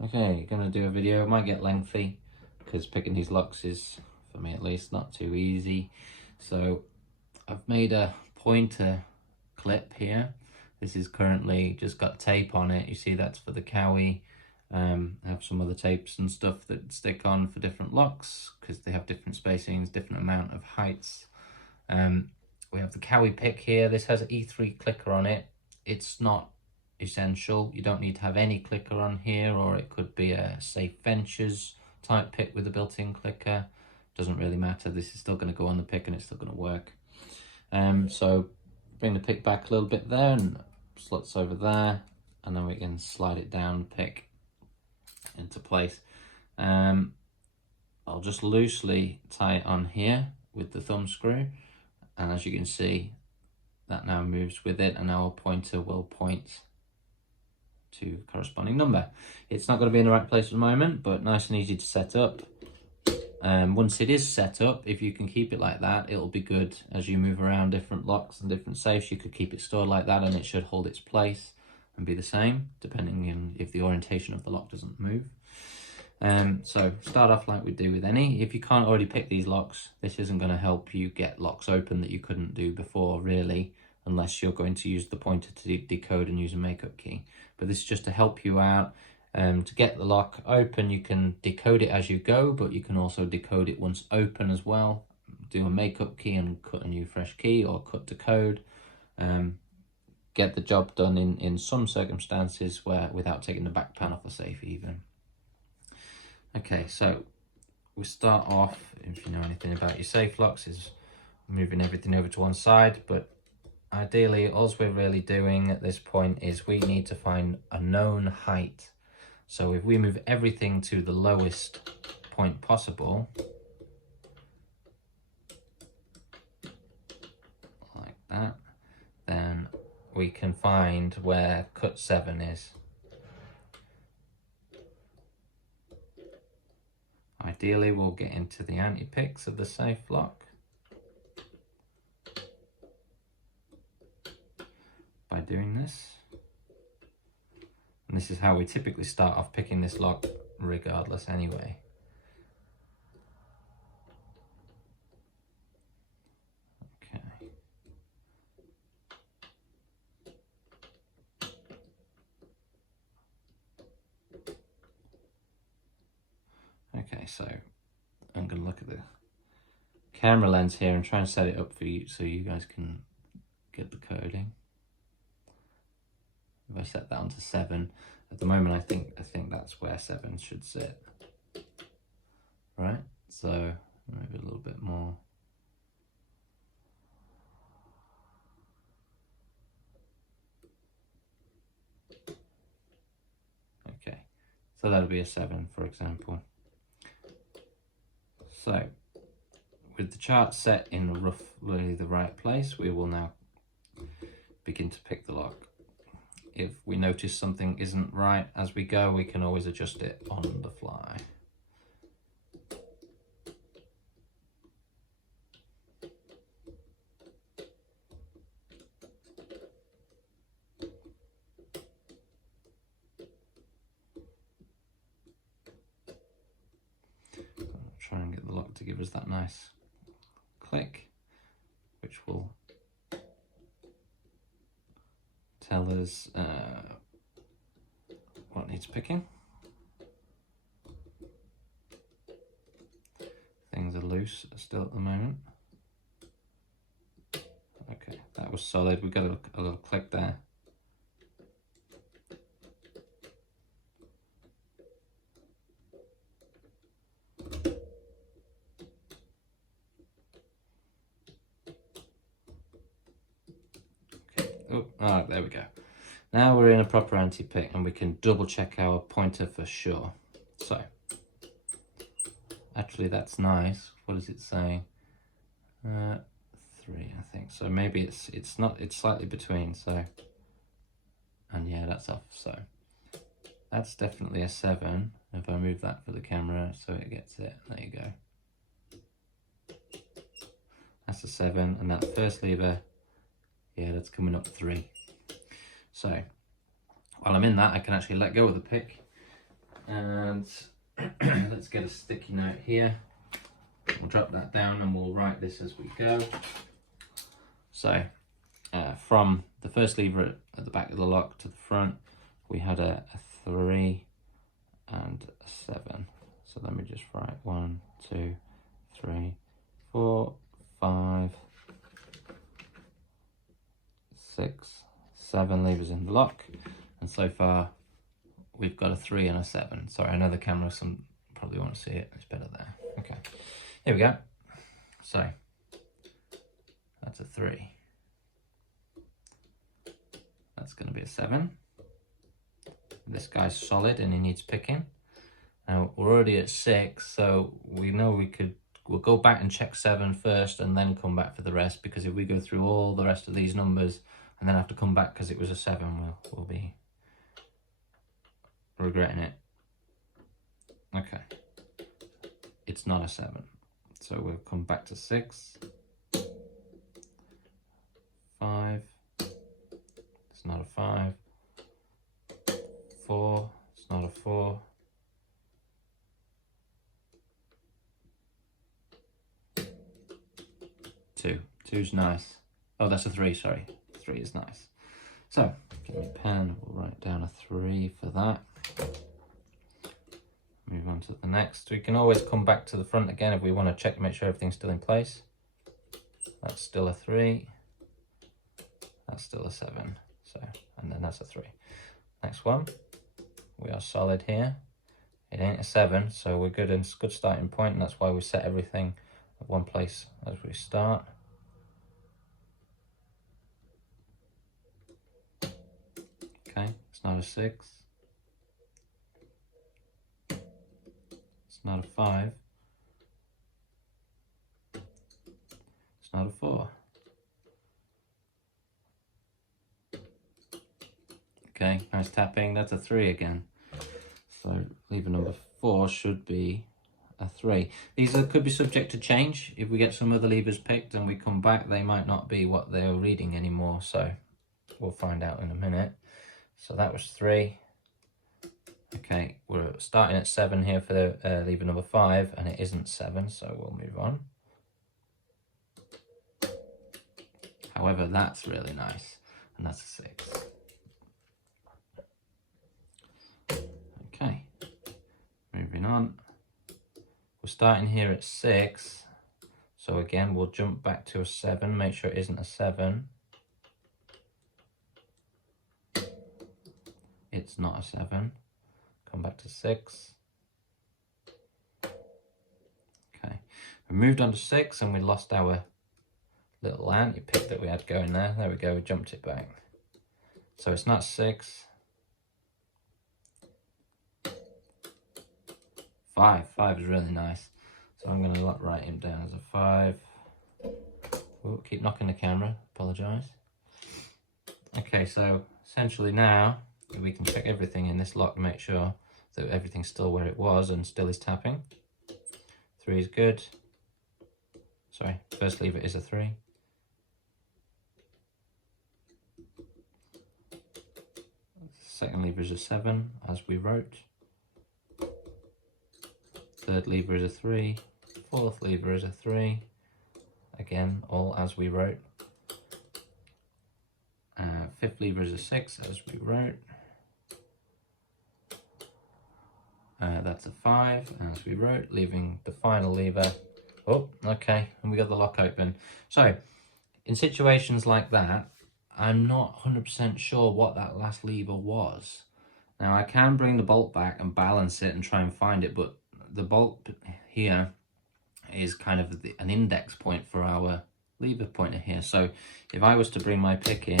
Okay, gonna do a video. It might get lengthy because picking these locks is, for me at least, not too easy. So I've made a pointer clip here. This is currently just got tape on it. You see that's for the cowie. I have some other tapes and stuff that stick on for different locks because they have different spacings, different amount of heights. We have the cowie pick here. This has an E3 clicker on it. It's not essential. You don't need to have any clicker on here, or it could be a Safe Ventures type pick with a built-in clicker. Doesn't really matter. This is still going to go on the pick and it's still going to work. So bring the pick back a little bit there and slots over there, and then we can slide it down the pick into place. I'll just loosely tie it on here with the thumb screw, and as you can see that now moves with it, and our pointer will point to corresponding number. It's not going to be in the right place at the moment, but nice and easy to set up. Once it is set up, if you can keep it like that, it'll be good as you move around different locks and different safes. You could keep it stored like that and it should hold its place and be the same, depending on if the orientation of the lock doesn't move. So start off like we do with any. If you can't already pick these locks, this isn't going to help you get locks open that you couldn't do before, really, unless you're going to use the pointer to decode and use a makeup key. But this is just to help you out. To get the lock open, you can decode it as you go, but you can also decode it once open as well. Do a makeup key and cut a new fresh key, or cut to code. Get the job done in some circumstances where without taking the back pan off the safe even. Okay, so we start off, if you know anything about your safe locks, is moving everything over to one side, but ideally all we're really doing at this point is we need to find a known height. So if we move everything to the lowest point possible, like that, then we can find where cut 7 is. Ideally, we'll get into the anti-picks of the safe lock by doing this. And this is how we typically start off picking this lock regardless anyway. Okay. Okay, so I'm going to look at the camera lens here and try and set it up for you so you guys can get the coding. If I set that onto 7, at the moment I think that's where 7 should sit. Right, so maybe a little bit more. Okay, so that'll be a 7, for example. So with the chart set in roughly the right place, we will now begin to pick the lock. If we notice something isn't right as we go, we can always adjust it on the fly. I'll try and get the lock to give us that nice click, which will tell us what needs picking. Things are loose still at the moment. Okay, that was solid. We got a little click there. Okay. Oh, there we go. Now we're in a proper anti-pick and we can double check our pointer for sure. So, actually that's nice. What is it saying? 3, I think. So maybe it's not, it's slightly between, so, and yeah, that's off. So that's definitely a 7. If I move that for the camera so it gets it, there you go. That's a 7, and that first lever, yeah, that's coming up 3. So while I'm in that, I can actually let go of the pick And let's get a sticky note here. We'll drop that down and we'll write this as we go. So from the first lever at the back of the lock to the front, we had a 3 and a 7. So let me just write 1, 2, 3, 4, 5, 6, 7 levers in the lock, and so far we've got a 3 and a 7. Sorry, I know the camera, some probably won't see it, it's better there. Okay, here we go. So that's a 3. That's going to be a 7. This guy's solid and he needs picking. Now we're already at 6, so we know we'll go back and check 7 first and then come back for the rest, because if we go through all the rest of these numbers and then have to come back because it was a 7, we'll be regretting it. Okay, it's not a 7, so we'll come back to 6, 5, it's not a 5, 4, it's not a 4, 2, 2's nice. Oh, that's a 3, sorry, 3 is nice. So, give me a pen, we'll write down a 3 for that. Move on to the next. We can always come back to the front again if we want to check, make sure everything's still in place. That's still a 3. That's still a 7. So, and then that's a 3. Next one. We are solid here. It ain't a 7, so we're good, and it's a good starting point, and that's why we set everything at one place as we start. Okay, it's not a 6. It's not a 5. It's not a 4. Okay, nice tapping. That's a 3 again. So lever number 4 should be a 3. These could be subject to change. If we get some other levers picked and we come back, they might not be what they're reading anymore. So we'll find out in a minute. So that was 3. Okay, we're starting at 7 here for the lever number 5, and it isn't 7, so we'll move on. However, that's really nice, and that's a 6. Okay, moving on. We're starting here at 6, so again, we'll jump back to a 7, make sure it isn't a 7. It's not a 7. Come back to 6. Okay, we moved on to 6 and we lost our little anti-pick that we had going there. There we go, we jumped it back. So it's not 6. 5. 5 is really nice. So I'm going to write him down as a 5. Ooh, keep knocking the camera, apologise. Okay, so essentially now we can check everything in this lock to make sure that everything's still where it was and still is tapping. 3 is good. Sorry, first lever is a 3. Second lever is a 7, as we wrote. Third lever is a 3. Fourth lever is a 3. Again, all as we wrote. Fifth lever is a 6, as we wrote. That's a 5, as we wrote, leaving the final lever. Oh, okay, and we got the lock open. So, in situations like that, I'm not 100% sure what that last lever was. Now, I can bring the bolt back and balance it and try and find it, but the bolt here is kind of an index point for our lever pointer here. So, if I was to bring my pick in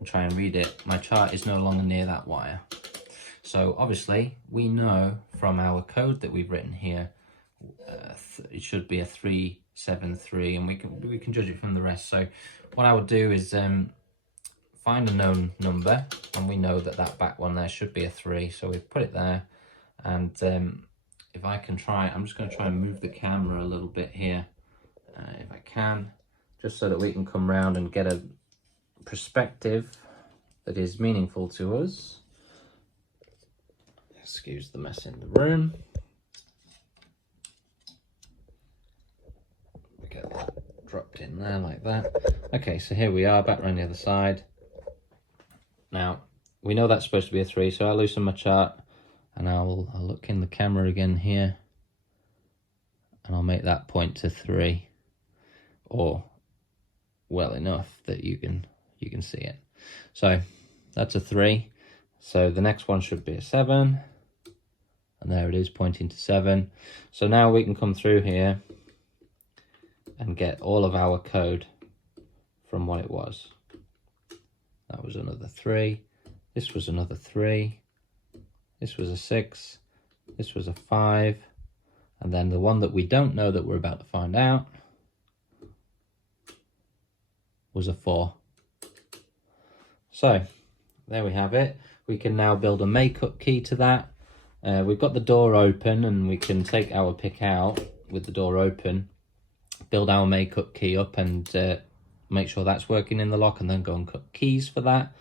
and try and read it, my chart is no longer near that wire. So obviously we know from our code that we've written here, it should be a 373, and we can judge it from the rest. So what I would do is find a known number, and we know that that back one there should be a 3, so we put it there. And if I can try, I'm just going to try and move the camera a little bit here, if I can, just so that we can come round and get a perspective that is meaningful to us. Excuse the mess in the room. We get that dropped in there like that. Okay, so here we are, back around the other side. Now, we know that's supposed to be a 3, so I'll loosen my chart and I'll look in the camera again here and I'll make that point to 3, or well enough that you can see it. So that's a 3. So the next one should be a 7. And there it is, pointing to 7. So now we can come through here and get all of our code from what it was. That was another 3. This was another 3. This was a 6. This was a 5. And then the one that we don't know that we're about to find out was a 4. So there we have it. We can now build a makeup key to that. We've got the door open and we can take our pick out with the door open, build our makeup key up and make sure that's working in the lock, and then go and cut keys for that,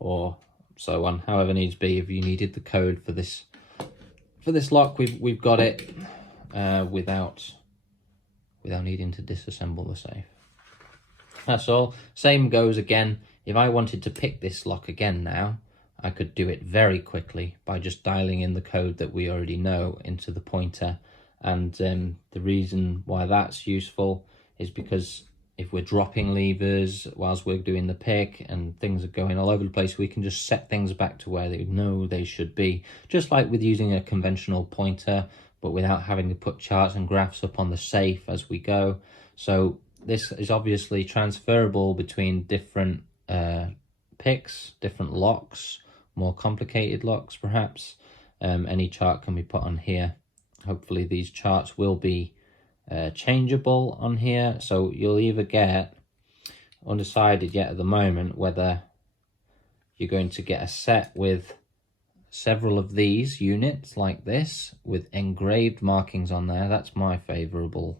or so on, however needs be. If you needed the code for this lock, we've got it without needing to disassemble the safe. That's all. Same goes again. If I wanted to pick this lock again now, I could do it very quickly by just dialing in the code that we already know into the pointer. And the reason why that's useful is because if we're dropping levers whilst we're doing the pick and things are going all over the place, we can just set things back to where they know they should be. Just like with using a conventional pointer, but without having to put charts and graphs up on the safe as we go. So this is obviously transferable between different picks, different locks, more complicated locks perhaps. Any chart can be put on here. Hopefully these charts will be changeable on here, so you'll either get, undecided yet at the moment, whether you're going to get a set with several of these units like this with engraved markings on there. That's my favourable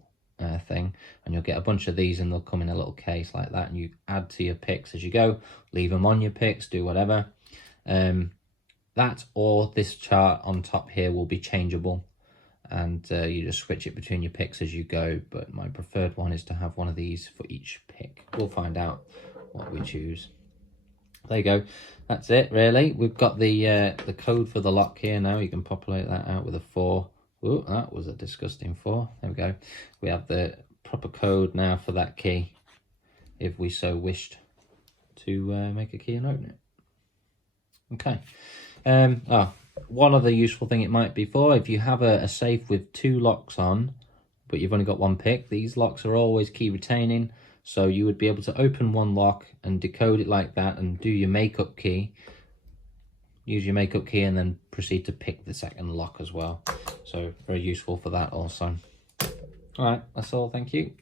thing, and you'll get a bunch of these and they'll come in a little case like that, and you add to your picks as you go, leave them on your picks, do whatever. That or this chart on top here will be changeable, and you just switch it between your picks as you go, but my preferred one is to have one of these for each pick. We'll find out what we choose. There you go. That's it really. We've got the code for the lock here now. You can populate that out with a 4. Ooh, that was a disgusting 4. There we go. We have the proper code now for that key if we so wished to make a key and open it. Okay. One other useful thing it might be for, if you have a safe with 2 locks on, but you've only got 1 pick, these locks are always key retaining, so you would be able to open one lock and decode it like that and do your makeup key, use your makeup key, and then proceed to pick the second lock as well. So very useful for that also. All right, that's all. Thank you.